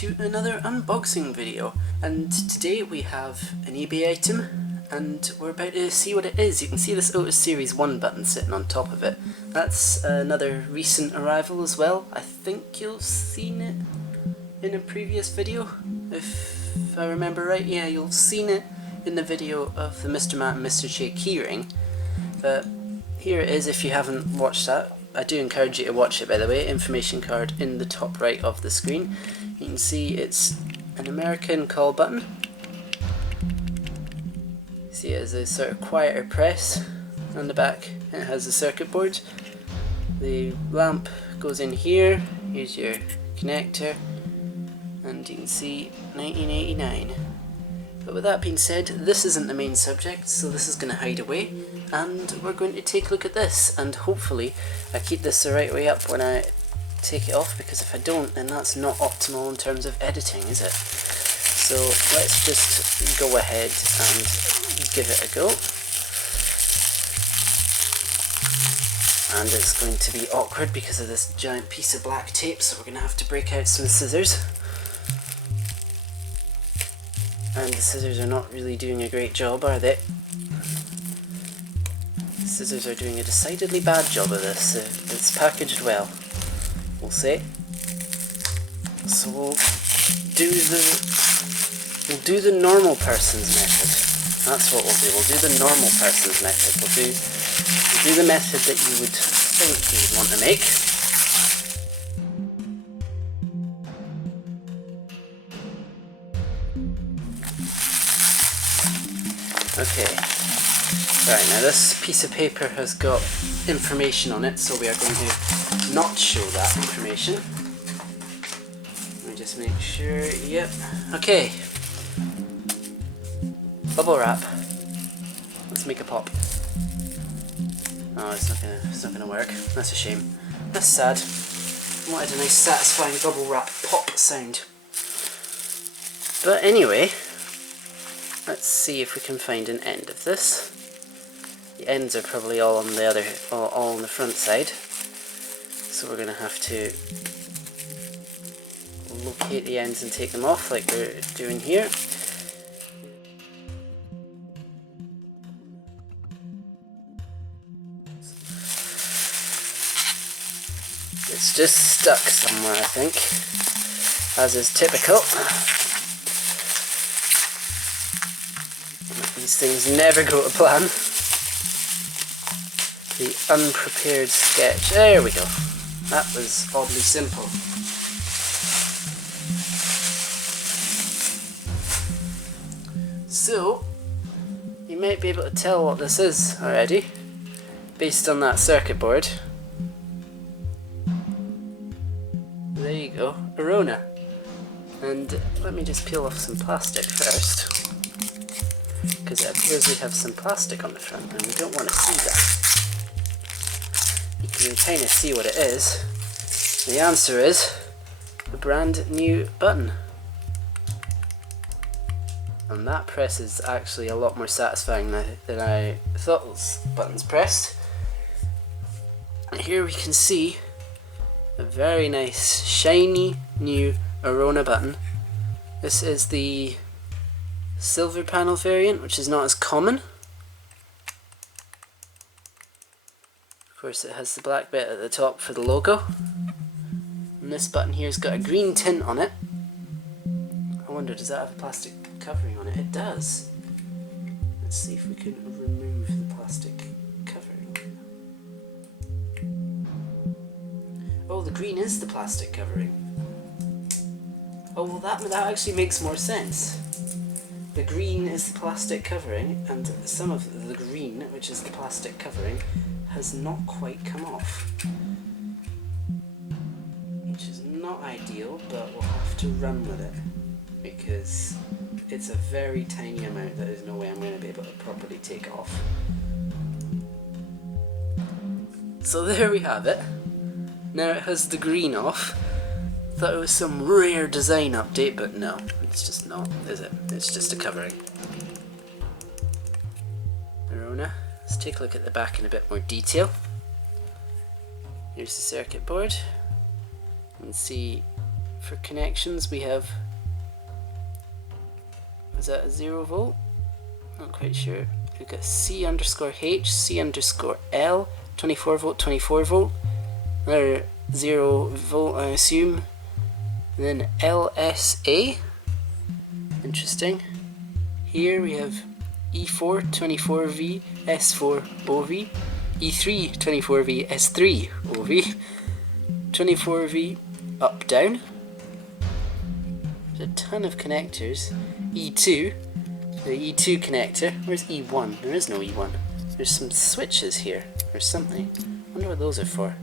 to another unboxing video, and today we have an eBay item and we're about to see what it is. You can see this Otis Series 1 button sitting on top of it. That's another recent arrival as well. I think you've seen it in a previous video, if I remember right. Yeah, you've seen it in the video of the Mr. Matt and Mr. J keyring, but here it is if you haven't watched that. I do encourage you to watch it, by the way. Information card in the top right of the screen. You can see it's an American call button. See it has a sort of quieter press on the back. It has a circuit board. The lamp goes in here. Here's your connector, and you can see 1989. But with that being said, this isn't the main subject, so this is going to hide away, and we're going to take a look at this, and hopefully I keep this the right way up when I take it off, because if I don't, then that's not optimal in terms of editing, is it? So let's just go ahead and give it a go. And it's going to be awkward because of this giant piece of black tape, so we're going to have to break out some scissors. And the scissors are not really doing a great job, are they? The scissors are doing a decidedly bad job of this. It's packaged well, we'll say. So we'll do the normal person's method. That's what we'll do. We'll do the normal person's method. We'll do the method that you would think you would want to make. Okay, right, now this piece of paper has got information on it, so we are going to not show that information. Let me just make sure, yep, okay. Bubble wrap. Let's make a pop. Oh, it's not gonna work. That's a shame. That's sad. I wanted a nice satisfying bubble wrap pop sound. But anyway, let's see if we can find an end of this. The ends are probably all on the all on the front side, so we're going to have to locate the ends and take them off like we're doing here. It's just stuck somewhere, I think, as is typical. These things never go to plan. The unprepared sketch. There we go. That was oddly simple. So, you might be able to tell what this is already, based on that circuit board. There you go, Orona. And let me just peel off some plastic first, because it appears we have some plastic on the front and we don't want to see that. You can kind of see what it is. The answer is a brand new button. And that press is actually a lot more satisfying than I thought those buttons pressed. And here we can see a very nice shiny new Orona button. This is the silver panel variant, which is not as common. Of course, it has the black bit at the top for the logo, and this button here's got a green tint on it. I wonder, does that have a plastic covering on it? It does. Let's see if we can remove the plastic covering. Oh, the green is the plastic covering. Oh, well, that actually makes more sense. The green is the plastic covering, and some of the green, which is the plastic covering, has not quite come off. Which is not ideal, but we'll have to run with it, because it's a very tiny amount that there's no way I'm going to be able to properly take off. So there we have it. Now it has the green off. Thought it was some rare design update, but no, it's just not, is it? It's just a covering. Orona. Let's take a look at the back in a bit more detail. Here's the circuit board. You can see for connections we have, is that a 0 volt? Not quite sure. We've got C underscore H, C underscore L, 24 volt, 24 volt. Another 0 volt, I assume. And then LSA. Interesting. Here we have E4 24V S4 OV, E3 24V S3 OV, 24V up down. There's a ton of connectors. E2, the E2 connector. Where's E1? There is no E1. There's some switches here or something. I wonder what those are for.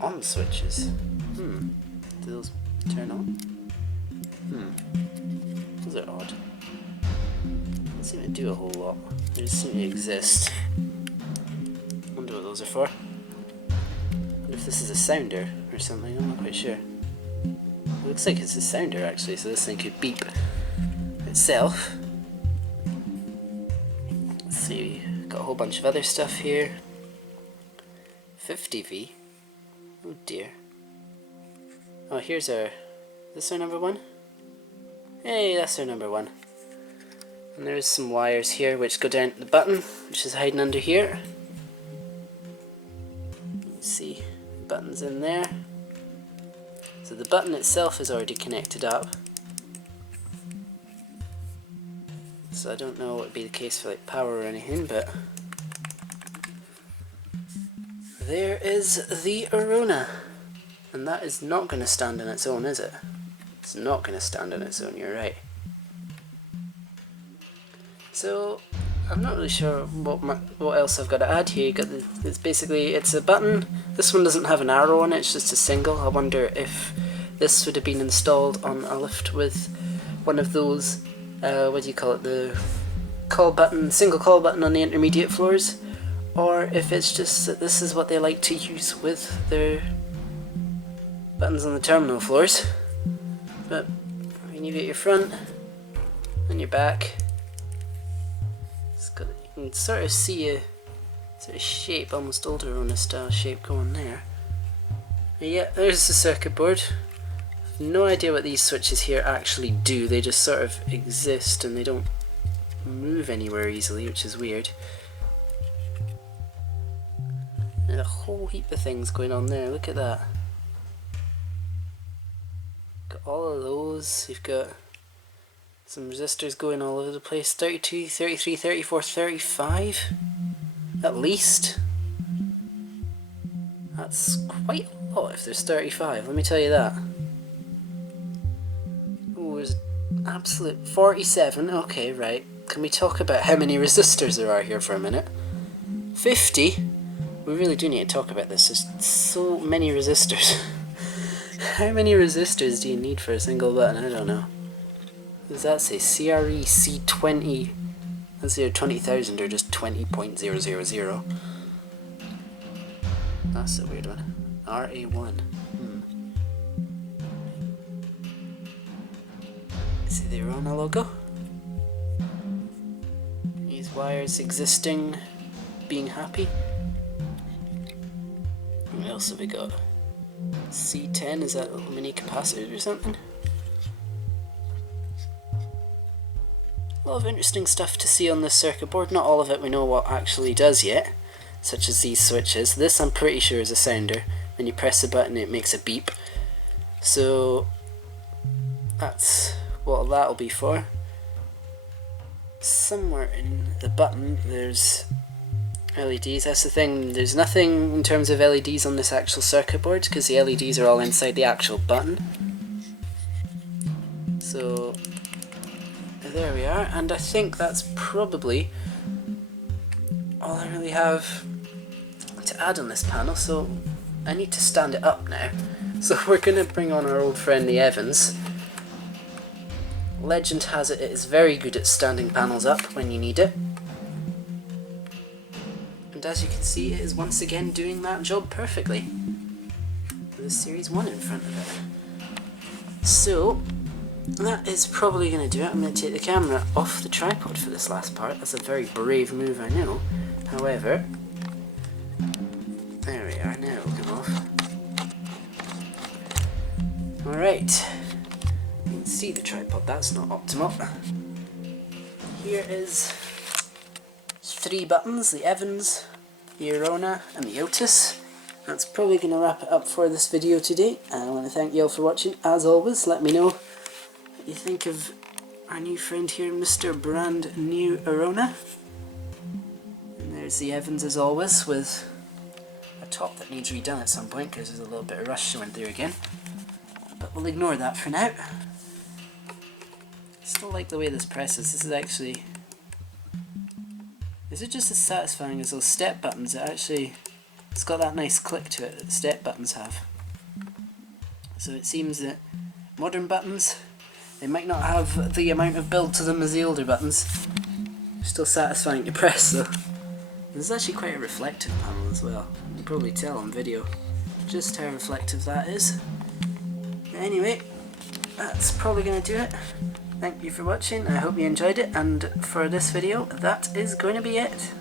On switches. Do those turn on? Those are odd. Don't seem to do a whole lot. They just seem to exist. Wonder what those are for. Wonder if this is a sounder or something. I'm not quite sure. It looks like it's a sounder actually, so this thing could beep itself. Let's see, got a whole bunch of other stuff here. 50V. Oh dear. Oh, here's our... Is this our number one? Hey, that's our number one. And there's some wires here which go down to the button, which is hiding under here. Let's see, the button's in there. So the button itself is already connected up. So I don't know what would be the case for like power or anything, but there is the Orona. And that is not going to stand on its own, is it? It's not going to stand on its own, you're right. So, I'm not really sure what else I've got to add here. You got it's basically, it's a button. This one doesn't have an arrow on it, it's just a single. I wonder if this would have been installed on a lift with one of those, what do you call it, the call button, single call button on the intermediate floors. Or if it's just that this is what they like to use with their buttons on the terminal floors. But when you get your front and your back, it's got, you can sort of see a sort of shape, almost old Orona style shape going there. But yeah, there's the circuit board. I've no idea what these switches here actually do. They just sort of exist and they don't move anywhere easily, which is weird. And a whole heap of things going on there. Look at that. Got all of those. You've got some resistors going all over the place. 32, 33, 34, 35 at least. That's quite a lot if there's 35, let me tell you that. Oh, there's absolute 47. Okay, right. Can we talk about how many resistors there are here for a minute? 50? We really do need to talk about this. There's so many resistors. How many resistors do you need for a single button? I don't know. What does that say? CRE C20. That's either 20,000 or just 20.000. That's a weird one. RA1. See the Orona logo? These wires existing, being happy. What else have we got? C10, is that a little mini capacitor or something? A lot of interesting stuff to see on this circuit board. Not all of it we know what actually does yet, such as these switches. This I'm pretty sure is a sounder. When you press the button it makes a beep. So that's what that'll be for. Somewhere in the button there's LEDs. That's the thing, there's nothing in terms of LEDs on this actual circuit board because the LEDs are all inside the actual button. So there we are, and I think that's probably all I really have to add on this panel, so I need to stand it up now. So we're going to bring on our old friend the Evans. Legend has it is very good at standing panels up when you need it. And as you can see, it is once again doing that job perfectly. With a Series 1 in front of it. So, that is probably going to do it. I'm going to take the camera off the tripod for this last part. That's a very brave move, I know. However, there we are, now it'll come off. Right, you can see the tripod, that's not optimal. Here is 3 buttons, the Evans, the Orona and the Otis. That's probably going to wrap it up for this video today. I want to thank you all for watching. As always, let me know what you think of our new friend here, Mr. Brand New Orona. And there's the Evans as always, with a top that needs redone at some point because there's a little bit of rust showing through again. But we'll ignore that for now. I still like the way this presses. This is just as satisfying as those step buttons. It's got that nice click to it that the step buttons have. So it seems that modern buttons, they might not have the amount of build to them as the older buttons. They're still satisfying to press though. There's actually quite a reflective panel as well. You can probably tell on video just how reflective that is. Anyway, that's probably going to do it. Thank you for watching, I hope you enjoyed it, and for this video, that is going to be it.